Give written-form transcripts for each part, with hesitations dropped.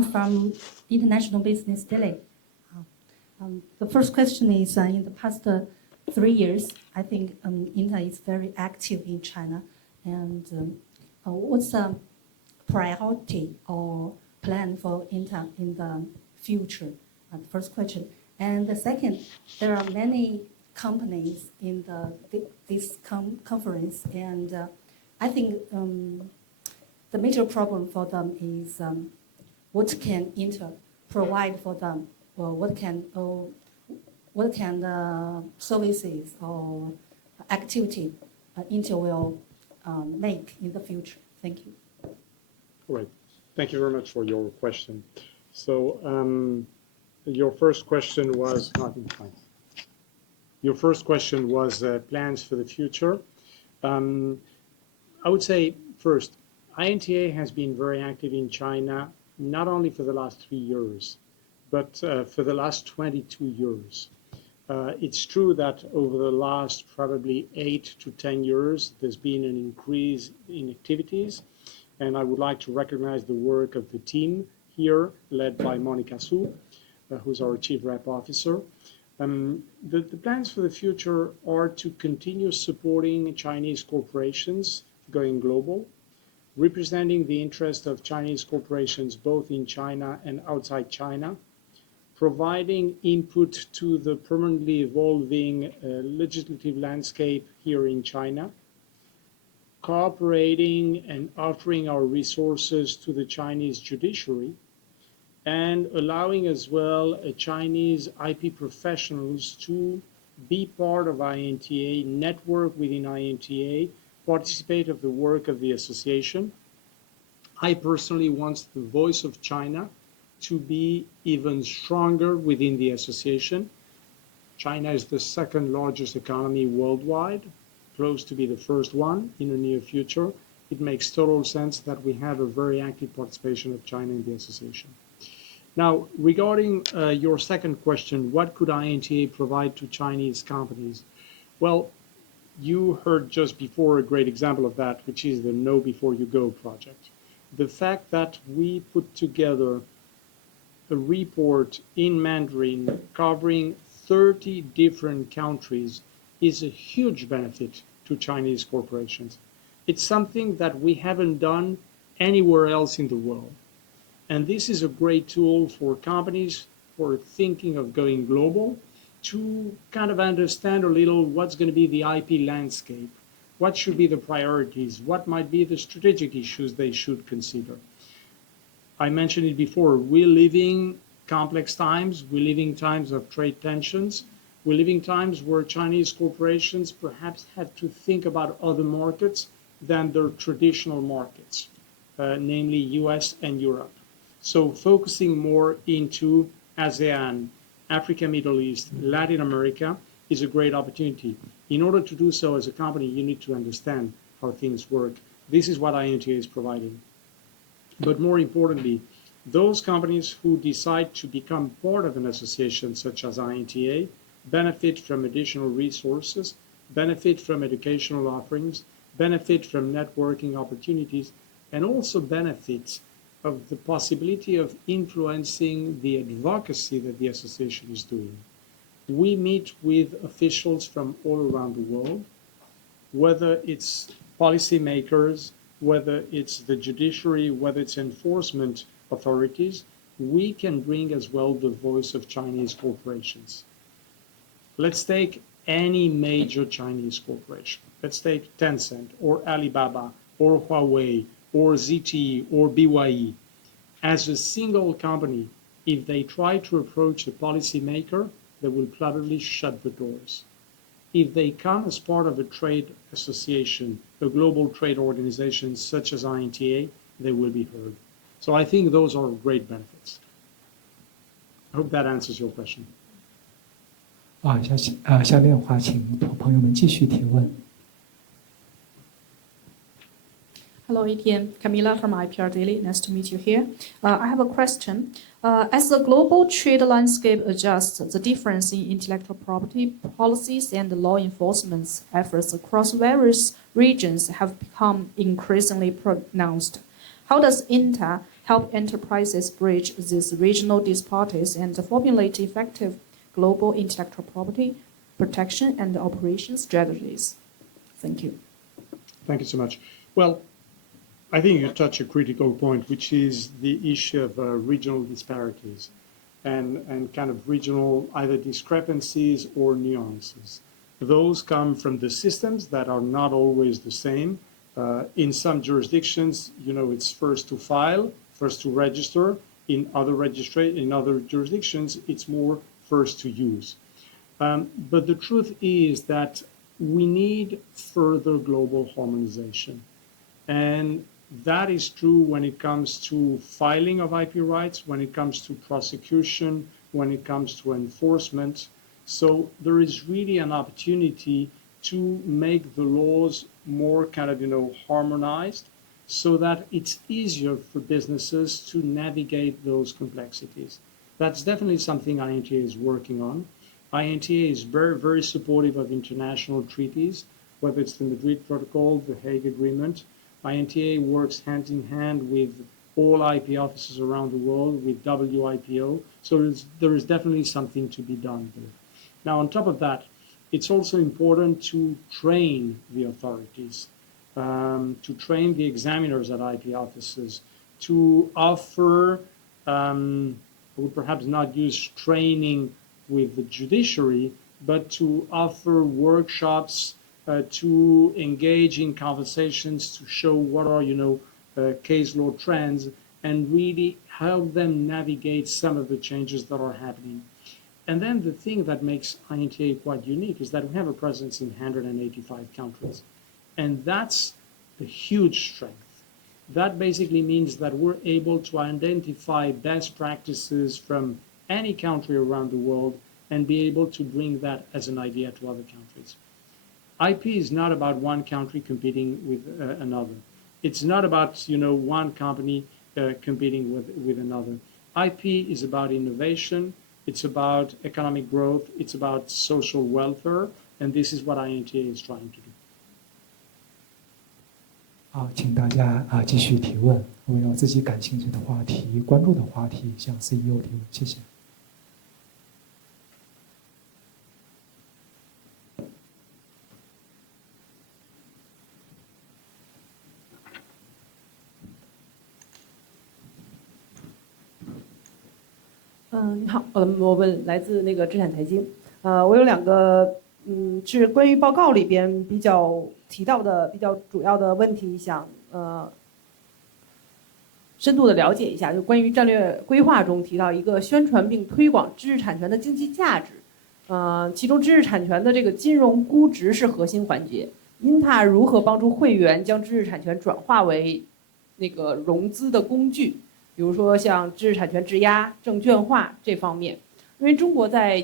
I'm from International Business Daily. The first question is, in the past 3 years, I think INTA is very active in China. And what's the priority or plan for INTA in the future? The first question. And the second, there are many companies in this conference, and I think the major problem for them is what can INTA provide for them, or what can services or activity INTA will make in the future. Thank you. All right. Thank you very much for your question. So your first question was plans for the future. I would say first, INTA has been very active in China, not only for the last 3 years, but for the last 22 years. It's true that over the last probably 8 to 10 years, there's been an increase in activities. And I would like to recognize the work of the team here, led by Monica Su, who's our Chief Rep Officer. The plans for the future are to continue supporting Chinese corporations going global, representing the interest of Chinese corporations both in China and outside China, providing input to the permanently evolving legislative landscape here in China, cooperating and offering our resources to the Chinese judiciary, and allowing as well Chinese IP professionals to be part of INTA, network within INTA, participate of the work of the association. I personally want the voice of China to be even stronger within the association. China is the second largest economy worldwide, close to be the first one in the near future. It makes total sense that we have a very active participation of China in the association. Now, regarding your second question, what could INTA provide to Chinese companies? Well, you heard just before a great example of that, which is the Know Before You Go project. The fact that we put together a report in Mandarin covering 30 different countries is a huge benefit to Chinese corporations. It's something that we haven't done anywhere else in the world. And this is a great tool for companies who are thinking of going global to kind of understand a little what's going to be the IP landscape, what should be the priorities, what might be the strategic issues they should consider. I mentioned it before, we're living complex times, we're living times of trade tensions, we're living times where Chinese corporations perhaps have to think about other markets than their traditional markets, namely US and Europe. So focusing more into ASEAN, Africa, Middle East, Latin America is a great opportunity. In order to do so as a company, you need to understand how things work. This is what INTA is providing. But more importantly, those companies who decide to become part of an association such as INTA benefit from additional resources, benefit from educational offerings, benefit from networking opportunities, and also benefit of the possibility of influencing the advocacy that the association is doing. We meet with officials from all around the world, whether it's policymakers, whether it's the judiciary, whether it's enforcement authorities, we can bring as well the voice of Chinese corporations. Let's take any major Chinese corporation. Let's take Tencent or Alibaba or Huawei or ZTE or BYE. As a single company, if they try to approach a policymaker, they will probably shut the doors. If they come as part of a trade association, a global trade organization such as INTA, they will be heard. So I think those are great benefits. I hope that answers your question. 下面的话，请朋友们继续提问。Hello, Etienne. Camila from IPR Daily. Nice to meet you here. I have a question. As the global trade landscape adjusts, the difference in intellectual property policies and law enforcement efforts across various regions have become increasingly pronounced. How does INTA help enterprises bridge these regional disparities and formulate effective global intellectual property protection and operation strategies? Thank you. Thank you so much. Well, I think you touch a critical point, which is the issue of regional disparities and kind of regional either discrepancies or nuances. Those come from the systems that are not always the same. In some jurisdictions, it's first to file, first to register. In other jurisdictions, it's more first to use. But the truth is that we need further global harmonization. And that is true when it comes to filing of IP rights, when it comes to prosecution, when it comes to enforcement. So there is really an opportunity to make the laws more kind of, harmonized so that it's easier for businesses to navigate those complexities. That's definitely something INTA is working on. INTA is very, very supportive of international treaties, whether it's the Madrid Protocol, the Hague Agreement. INTA works hand in hand with all IP offices around the world, with WIPO. So there is definitely something to be done there. Now, on top of that, it's also important to train the authorities, to train the examiners at IP offices, to offer, I would perhaps not use training with the judiciary, but to offer workshops, to engage in conversations, to show what are, case law trends, and really help them navigate some of the changes that are happening. And then the thing that makes INTA quite unique is that we have a presence in 185 countries. And that's a huge strength. That basically means that we're able to identify best practices from any country around the world and be able to bring that as an idea to other countries. IP is not about one country competing with another. It's not about one company competing with another. IP is about innovation. It's about economic growth. It's about social welfare. And this is what INTA is trying to do. 好，请大家继续提问，围绕自己感兴趣的话题、关注的话题向 CEO 提问，谢谢。你好，我问来自那个知产财经，我有两个，是关于报告里边比较提到的比较主要的问题，想深度的了解一下，就关于战略规划中提到一个宣传并推广知识产权的经济价值，其中知识产权的这个金融估值是核心环节。INTA 如何帮助会员将知识产权转化为那个融资的工具？比如说像知识产权质押、证券化这方面，因为中国在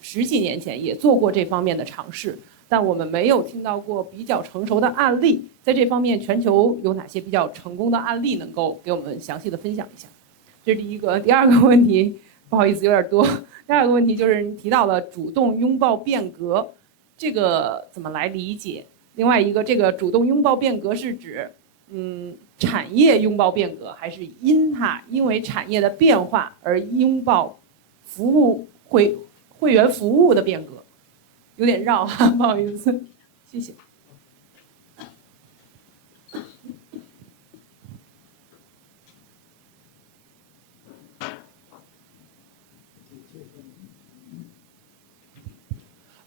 十几年前也做过这方面的尝试，但我们没有听到过比较成熟的案例。在这方面，全球有哪些比较成功的案例能够给我们详细的分享一下？这是第一个。第二个问题，不好意思有点多。第二个问题就是你提到了主动拥抱变革，这个怎么来理解？另外一个，这个主动拥抱变革是指产业拥抱变革，还是INTA因为产业的变化而拥抱服务会员服务的变革？有点绕哈，不好意思，谢谢。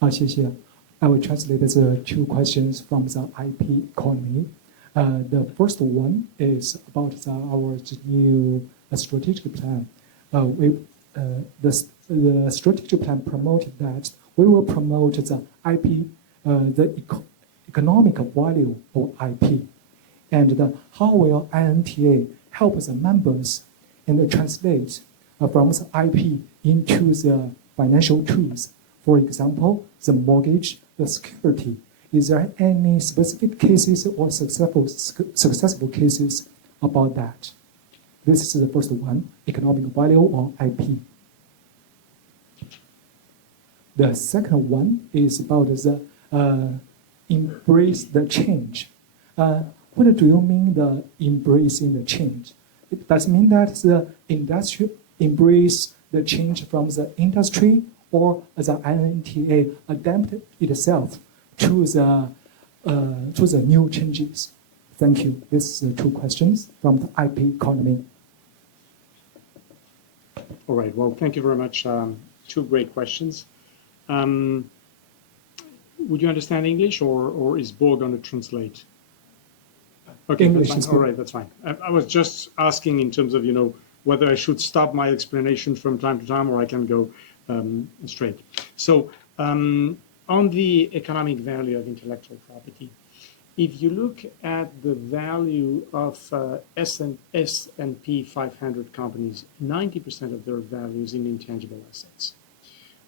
谢谢。I will translate the two questions from the IP economy. The first one is about our new strategic plan. The strategic plan promoted that we will promote the IP, the economic value of IP, and how will INTA help the members and translate from the IP into the financial tools. For example, the mortgage, the security. Is there any specific cases or successful cases about that? This is the first one, economic value of IP. The second one is about the embrace the change. What do you mean the embracing the change? It does mean that the industry embrace the change from the industry, or the INTA adapted itself to the new changes? Thank you. These are 2 questions from the IP economy. All right. Well, thank you very much. 2 great questions. Would you understand English, or is Bo going to translate? Okay, English that's is fine. All good. right, that's fine. I was just asking in terms of, whether I should stop my explanation from time to time, or I can go straight. So, on the economic value of intellectual property, if you look at the value of S&P 500 companies, 90% of their value is in intangible assets.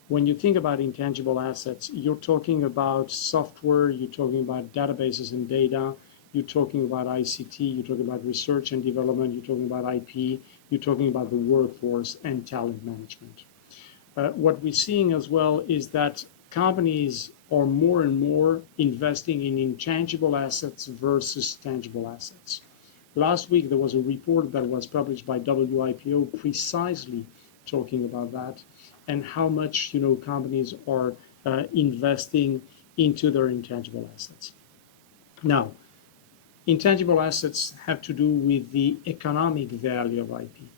When you think about intangible assets, you're talking about software, you're talking about databases and data, you're talking about ICT, you're talking about research and development, you're talking about IP, you're talking about the workforce and talent management. What we're seeing as well is that companies are more and more investing in intangible assets versus tangible assets. Last week, there was a report that was published by WIPO precisely talking about that and how much companies are investing into their intangible assets. Now, intangible assets have to do with the economic value of IP.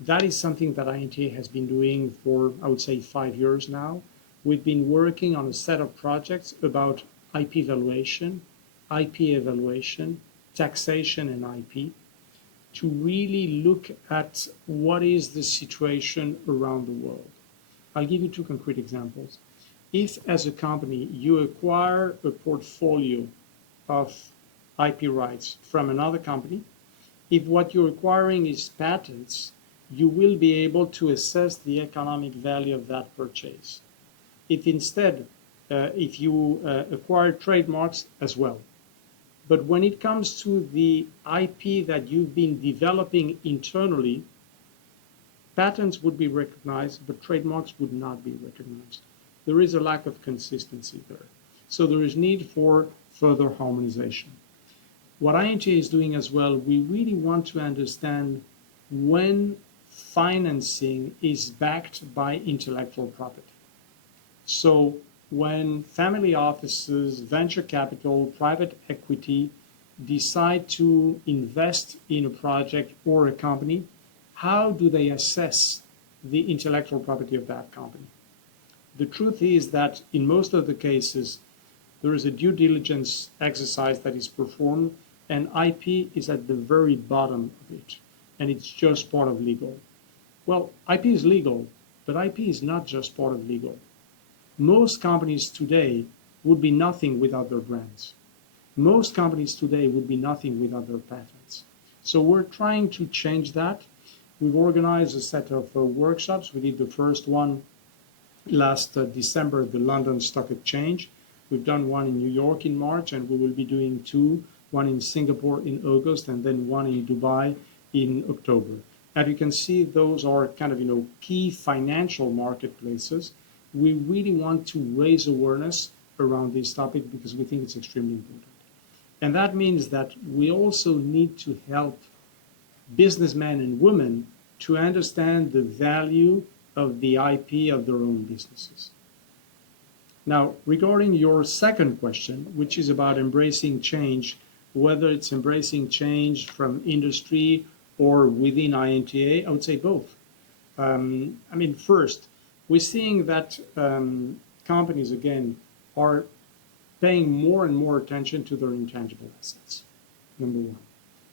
That is something that INTA has been doing for, I would say, 5 years now. We've been working on a set of projects about IP valuation, IP evaluation, taxation, and IP to really look at what is the situation around the world. I'll give you 2 concrete examples. If, as a company, you acquire a portfolio of IP rights from another company, if what you're acquiring is patents, you will be able to assess the economic value of that purchase. If instead, if you acquire trademarks as well. But when it comes to the IP that you've been developing internally, patents would be recognized, but trademarks would not be recognized. There is a lack of consistency there. So there is need for further harmonization. What INTA is doing as well, we really want to understand when financing is backed by intellectual property. So when family offices, venture capital, private equity decide to invest in a project or a company, how do they assess the intellectual property of that company? The truth is that in most of the cases, there is a due diligence exercise that is performed, and IP is at the very bottom of it, and it's just part of legal. Well, IP is legal, but IP is not just part of legal. Most companies today would be nothing without their brands. Most companies today would be nothing without their patents. So we're trying to change that. We've organized a set of workshops. We did the first one last December at the London Stock Exchange. We've done one in New York in March, and we will be doing 2, one in Singapore in August, and then one in Dubai in October. As you can see, those are kind of, key financial marketplaces. We really want to raise awareness around this topic because we think it's extremely important. And that means that we also need to help businessmen and women to understand the value of the IP of their own businesses. Now, regarding your second question, which is about embracing change, whether it's embracing change from industry or within INTA, I would say both. First, we're seeing that companies, again, are paying more and more attention to their intangible assets, number 1.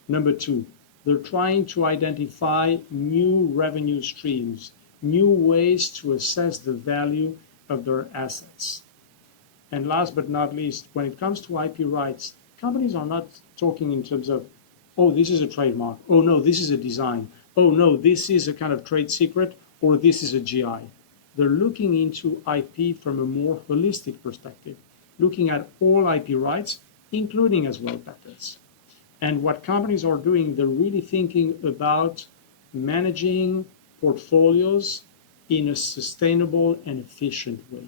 Number 2, they're trying to identify new revenue streams, new ways to assess the value of their assets. And last but not least, when it comes to IP rights, companies are not talking in terms of, oh, this is a trademark. Oh, no, this is a design. Oh, no, this is a kind of trade secret, or this is a GI. They're looking into IP from a more holistic perspective, looking at all IP rights, including as well patents. And what companies are doing, they're really thinking about managing portfolios in a sustainable and efficient way.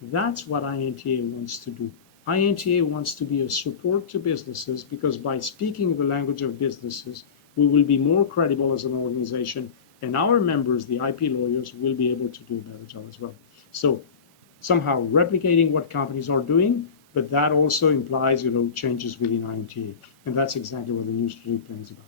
That's what INTA wants to do. INTA wants to be a support to businesses because by speaking the language of businesses, we will be more credible as an organization, and our members, the IP lawyers, will be able to do a better job as well. So somehow replicating what companies are doing, but that also implies, changes within INTA, and that's exactly what the new strategic plan is about.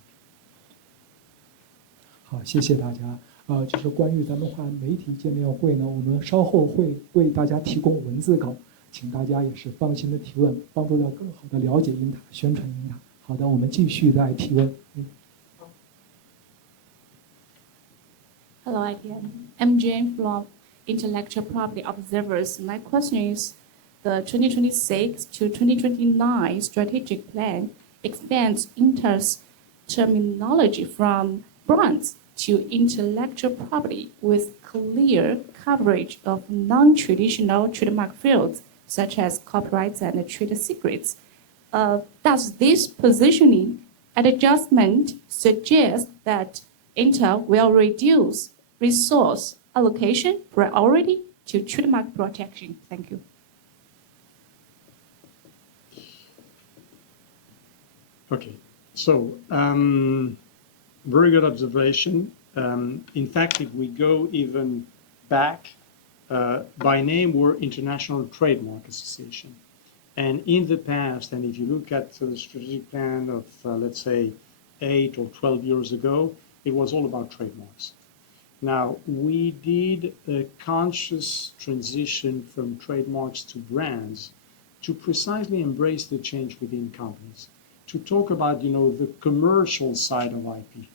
好，谢谢大家。就是关于咱们话媒体见面会呢，我们稍后会为大家提供文字稿，请大家也是放心的提问，帮助到更好的了解INTA，宣传INTA。好的，我们继续再提问。Hello again. I'm Jane from Intellectual Property Observers. My question is, the 2026 to 2029 strategic plan expands INTA's terminology from brands to intellectual property with clear coverage of non-traditional trademark fields such as copyrights and trade secrets. Does this positioning and adjustment suggest that INTA will reduce resource allocation priority to trademark protection? Thank you. Okay, so very good observation. In fact, if we go even back, by name, we're International Trademark Association. And in the past, and if you look at the strategic plan of, let's say, 8 or 12 years ago, it was all about trademarks. Now, we did a conscious transition from trademarks to brands to precisely embrace the change within companies, to talk about, the commercial side of IP.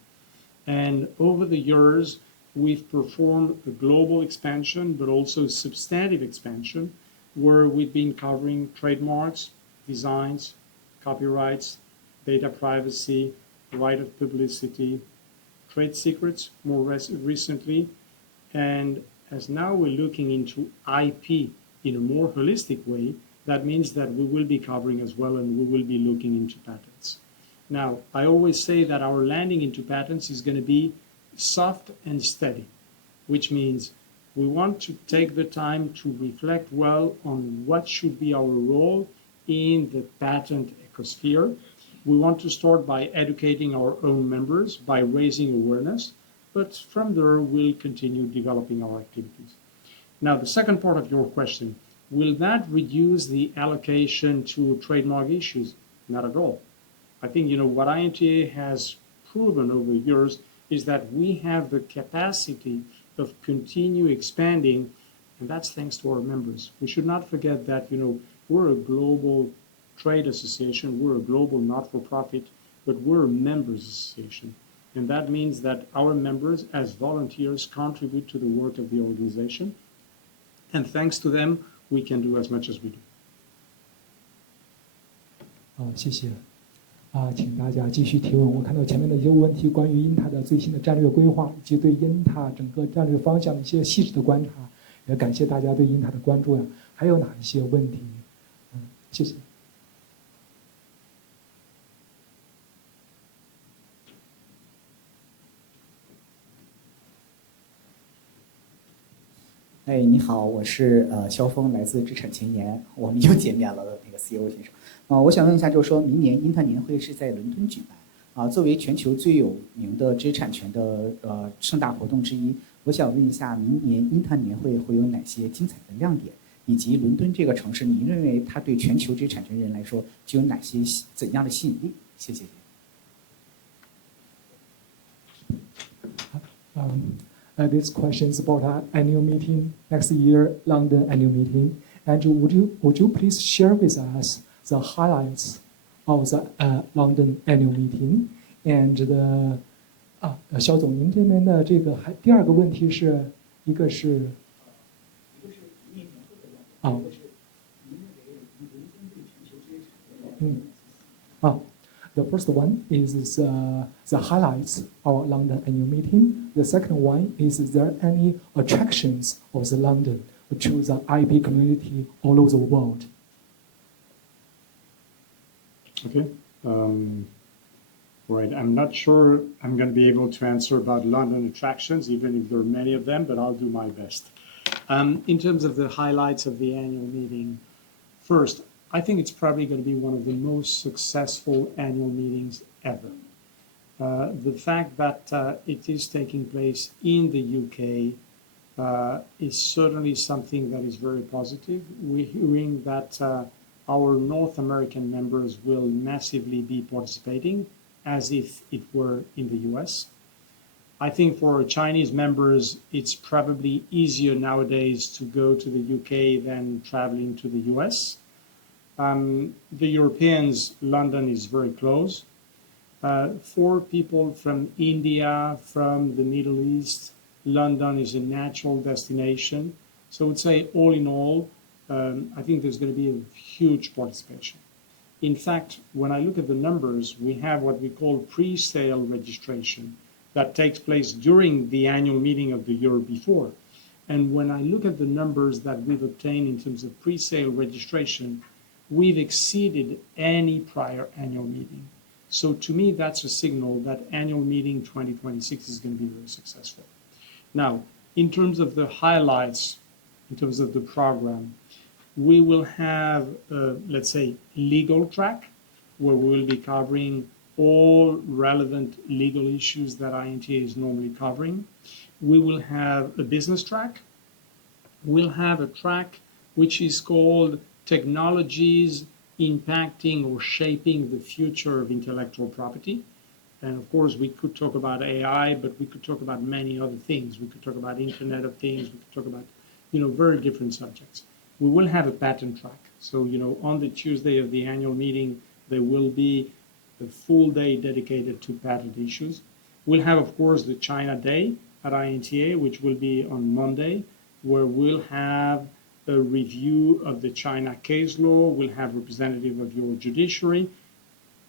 And over the years, we've performed a global expansion, but also substantive expansion, where we've been covering trademarks, designs, copyrights, data privacy, right of publicity, trade secrets more recently. And as now we're looking into IP in a more holistic way, that means that we will be covering as well, and we will be looking into patents. Now, I always say that our landing into patents is going to be soft and steady, which means we want to take the time to reflect well on what should be our role in the patent ecosphere. We want to start by educating our own members, by raising awareness, but from there we'll continue developing our activities. Now, the second part of your question, will that reduce the allocation to trademark issues? Not at all. I think, what INTA has proven over years is that we have the capacity of continue expanding, and that's thanks to our members. We should not forget that, we're a global trade association, we're a global not-for-profit, but we're a members association. And that means that our members, as volunteers, contribute to the work of the organization. And thanks to them, we can do as much as we do. 谢谢。请大家继续提问。我看到前面的一些问题，关于INTA的最新的战略规划，以及对INTA整个战略方向的一些细致的观察，也感谢大家对INTA的关注呀。还有哪一些问题？谢谢。哎，你好，我是肖峰，来自知产前沿，我们又见面了，那个 CEO 先生。我想问一下，就是说明年INTA年会是在伦敦举办，作为全球最有名的知识产权的盛大活动之一，我想问一下，明年INTA年会会有哪些精彩的亮点，以及伦敦这个城市，您认为它对全球知识产权人来说具有哪些怎样的吸引力？谢谢。This question is about our annual meeting next year, London annual meeting. And would you please share with us the highlights of the London annual meeting? And 肖总，您这边的这个第二个问题是，一个是The first one is the highlights of London annual meeting. The second one is there any attractions of the London to the IP community all over the world? Okay. Right. I'm not sure I'm going to be able to answer about London attractions, even if there are many of them, but I'll do my best. In terms of the highlights of the annual meeting, first, I think it's probably going to be one of the most successful annual meetings ever. The fact that it is taking place in the UK is certainly something that is very positive. We're hearing that our North American members will massively be participating as if it were in the US. I think for our Chinese members, it's probably easier nowadays to go to the UK than traveling to the US. The Europeans, London is very close. For people from India, from the Middle East, London is a natural destination. So I would say all in all, I think there's going to be a huge participation. In fact, when I look at the numbers, we have what we call pre-sale registration that takes place during the annual meeting of the year before. And when I look at the numbers that we've obtained in terms of pre-sale registration, we've exceeded any prior annual meeting. So to me, that's a signal that annual meeting 2026 is going to be very successful. Now, in terms of the highlights, in terms of the program, we will have, let's say, legal track, where we will be covering all relevant legal issues that INTA is normally covering. We will have a business track. We'll have a track which is called Technologies Impacting or Shaping the Future of Intellectual Property. And of course, we could talk about AI, but we could talk about many other things. We could talk about Internet of Things. We could talk about, very different subjects. We will have a patent track. So, on the Tuesday of the annual meeting, there will be a full day dedicated to patent issues. We'll have, of course, the China Day at INTA, which will be on Monday, where we'll have a review of the China case law. We'll have representative of your judiciary.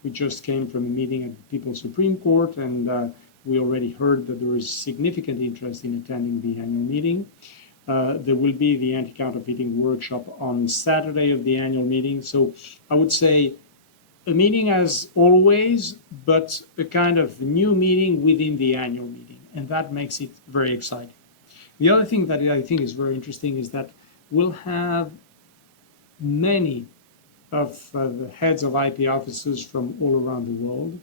We just came from a meeting at the People's Supreme Court, and we already heard that there is significant interest in attending the annual meeting. There will be the anti-counterfeiting workshop on Saturday of the annual meeting. So I would say a meeting as always, but a kind of new meeting within the annual meeting, and that makes it very exciting. The other thing that I think is very interesting is that we'll have many of the heads of IP offices from all around the world.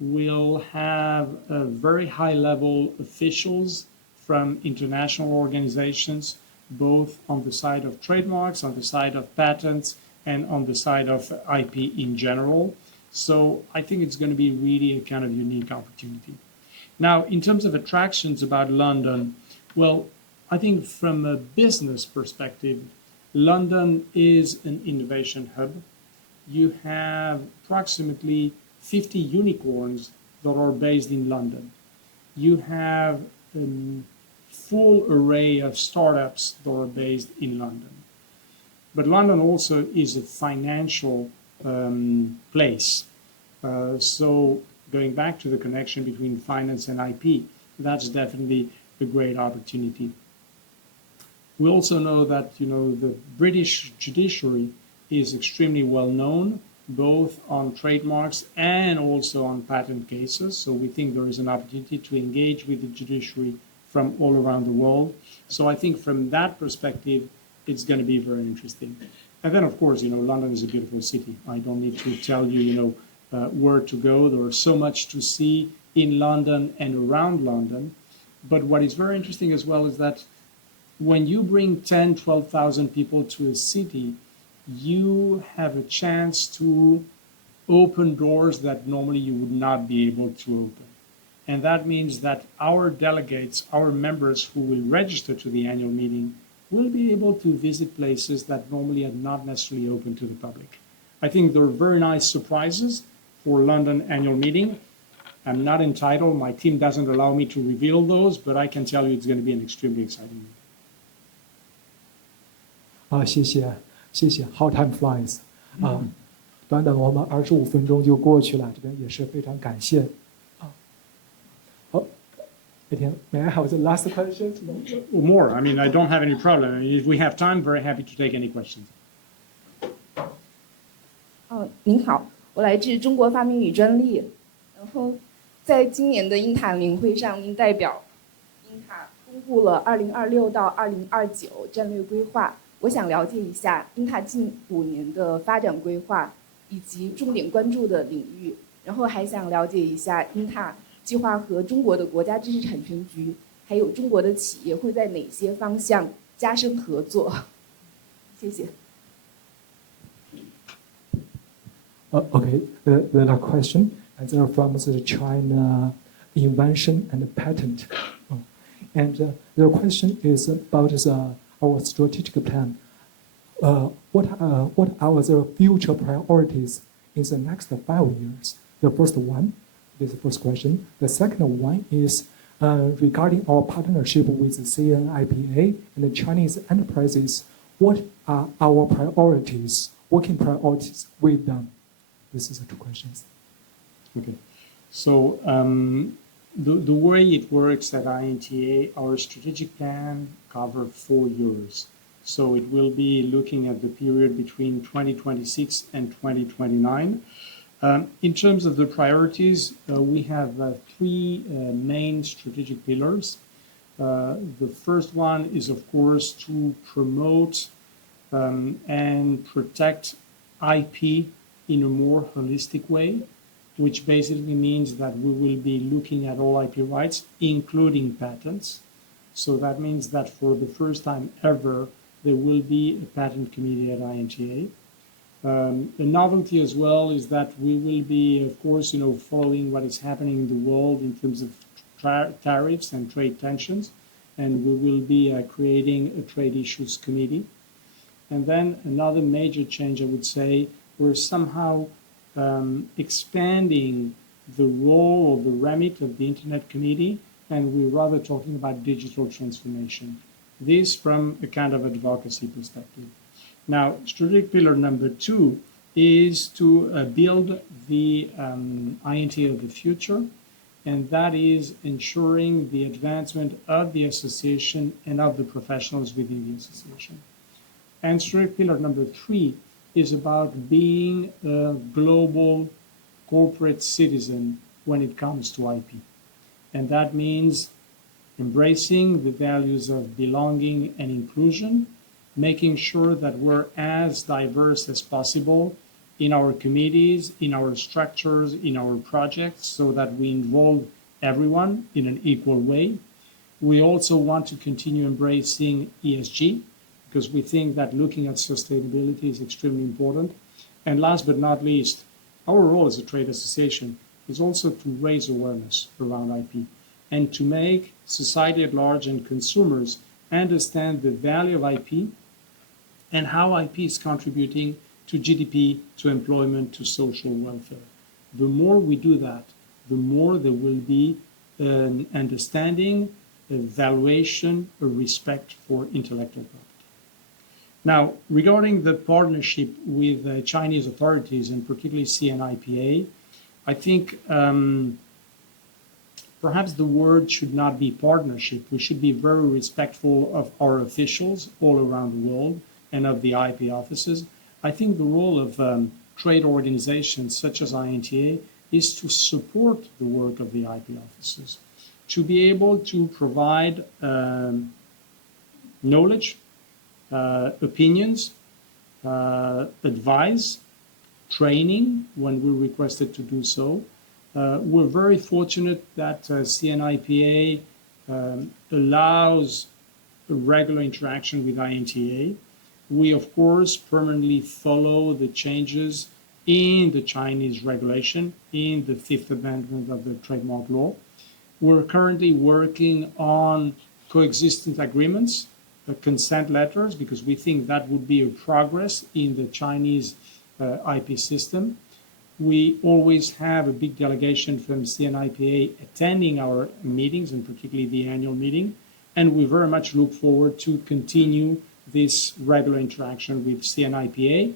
We'll have very high-level officials from international organizations, both on the side of trademarks, on the side of patents, and on the side of IP in general. So I think it's going to be really a kind of unique opportunity. Now, in terms of attractions about London, well, I think from a business perspective, London is an innovation hub. You have approximately 50 unicorns that are based in London. You have a full array of startups that are based in London. But London also is a financial place. So going back to the connection between finance and IP, that's definitely a great opportunity. We also know that, the British judiciary is extremely well known, both on trademarks and also on patent cases. So we think there is an opportunity to engage with the judiciary from all around the world. So I think from that perspective, it's going to be very interesting. And then, of course, London is a beautiful city. I don't need to tell you, where to go. There is so much to see in London and around London. But what is very interesting as well is that when you bring 10, 12,000 people to a city, you have a chance to open doors that normally you would not be able to open. And that means that our delegates, our members who will register to the annual meeting, will be able to visit places that normally are not necessarily open to the public. I think there are very nice surprises for London annual meeting. I'm not entitled, my team doesn't allow me to reveal those, but I can tell you it's going to be an extremely exciting meeting. 谢谢 How time flies 短短我们25分钟就过去了，这边也是非常感谢好Etienne, may I have the last question? More. I mean, I don't have any problem. I mean, if we have time, very happy to take any questions. 您好，我来自中国发明与专利。然后，在今年的INTA年会上，您代表INTA公布了2026到2029战略规划。我想了解一下INTA近5年的发展规划以及重点关注的领域。然后还想了解一下INTA计划和中国的国家知识产权局，还有中国的企业会在哪些方向加深合作？谢谢。Okay, the last question, and they're from the China invention and patent. And the question is about our strategic plan. What are the future priorities in the next 5 years? The first one is the first question. The second one is regarding our partnership with CNIPA and the Chinese enterprises. What are our priorities, working priorities with them? This is the two questions. Okay. So the way it works at INTA, our strategic plan covers 4 years. So it will be looking at the period between 2026 and 2029. In terms of the priorities, we have 3 main strategic pillars. The first one is, of course, to promote and protect IP in a more holistic way, which basically means that we will be looking at all IP rights, including patents. So that means that for the first time ever, there will be a patent committee at INTA. The novelty as well is that we will be, of course, following what is happening in the world in terms of tariffs and trade tensions, and we will be creating a trade issues committee. And then another major change, I would say, we're somehow expanding the role or the remit of the Internet Committee, and we're rather talking about digital transformation. This from a kind of advocacy perspective. Now, strategic pillar number 2 is to build the INTA of the future, and that is ensuring the advancement of the association and of the professionals within the association. And strategic pillar number 3 is about being a global corporate citizen when it comes to IP. And that means embracing the values of belonging and inclusion, making sure that we're as diverse as possible in our committees, in our structures, in our projects, so that we involve everyone in an equal way. We also want to continue embracing ESG, because we think that looking at sustainability is extremely important. And last but not least, our role as a trade association is also to raise awareness around IP and to make society at large and consumers understand the value of IP and how IP is contributing to GDP, to employment, to social welfare. The more we do that, the more there will be an understanding, a valuation, a respect for intellectual property. Now, regarding the partnership with Chinese authorities, and particularly CNIPA, I think perhaps the word should not be partnership. We should be very respectful of our officials all around the world and of the IP offices. I think the role of trade organizations such as INTA is to support the work of the IP offices, to be able to provide knowledge, opinions, advice, training when we're requested to do so. We're very fortunate that CNIPA allows a regular interaction with INTA. We, of course, permanently follow the changes in the Chinese regulation, in the 5th Amendment of the trademark law. We're currently working on coexistence agreements, consent letters, because we think that would be a progress in the Chinese IP system. We always have a big delegation from CNIPA attending our meetings, and particularly the annual meeting, and we very much look forward to continue this regular interaction with CNIPA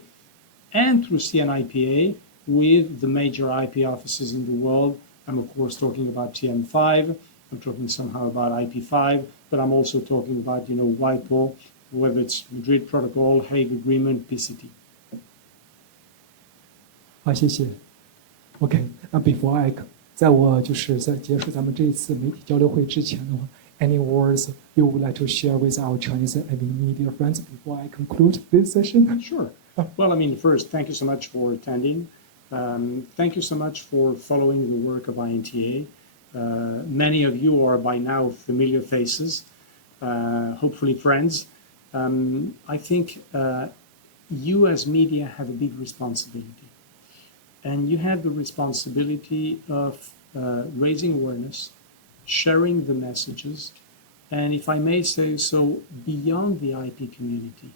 and through CNIPA with the major IP offices in the world. I'm, of course, talking about TM5. I'm talking somehow about IP5, but I'm also talking about, WIPO, whether it's Madrid Protocol, Hague Agreement, PCT. 好，谢谢。OK， 那 before 在我就是在结束咱们这一次媒体交流会之前的话 ，any words you would like to share with our Chinese and media friends before I conclude this session? Sure. Well, first, thank you so much for attending. Thank you so much for following the work of INTA. Many of you are by now familiar faces, hopefully friends. I think you as media have a big responsibility. And you have the responsibility of raising awareness, sharing the messages, and if I may say so, beyond the IP community.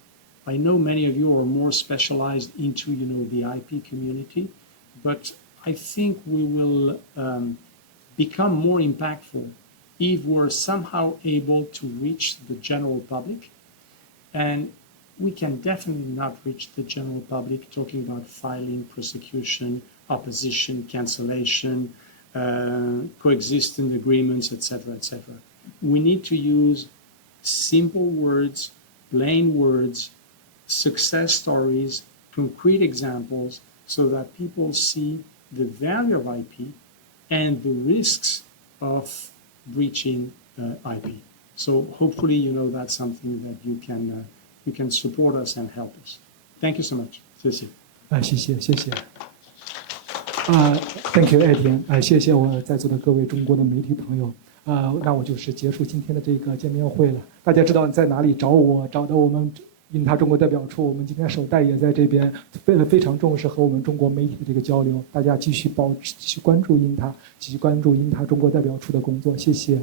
I know many of you are more specialized into, the IP community, but I think we will become more impactful if we're somehow able to reach the general public. And we can definitely not reach the general public talking about filing, prosecution, opposition, cancellation, coexistent agreements, etc., etc. We need to use simple words, plain words, success stories, concrete examples, so that people see the value of IP and the risks of breaching IP. So hopefully, that's something that you can support us and help us. Thank you so much. 谢谢。谢谢。Thank you, Etienne。谢谢我在座的各位中国的媒体朋友。那我就是结束今天的这个见面会了。大家知道在哪里找我？找到我们INTA中国代表处。我们今天首代也在这边，非常重视和我们中国媒体的这个交流。大家继续关注INTA，继续关注INTA中国代表处的工作。谢谢。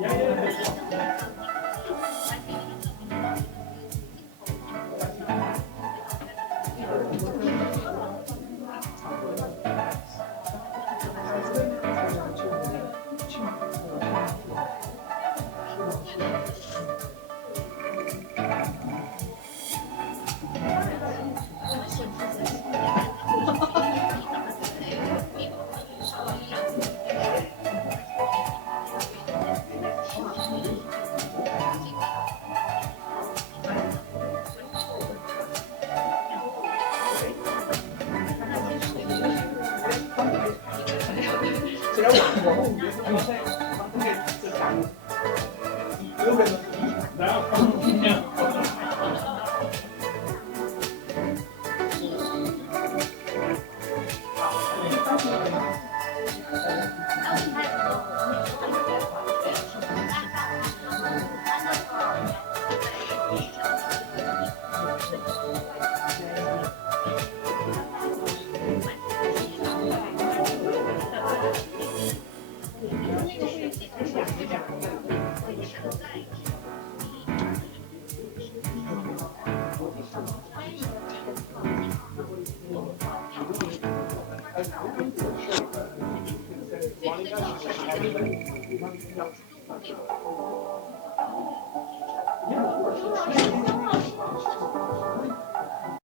Yeah, of course.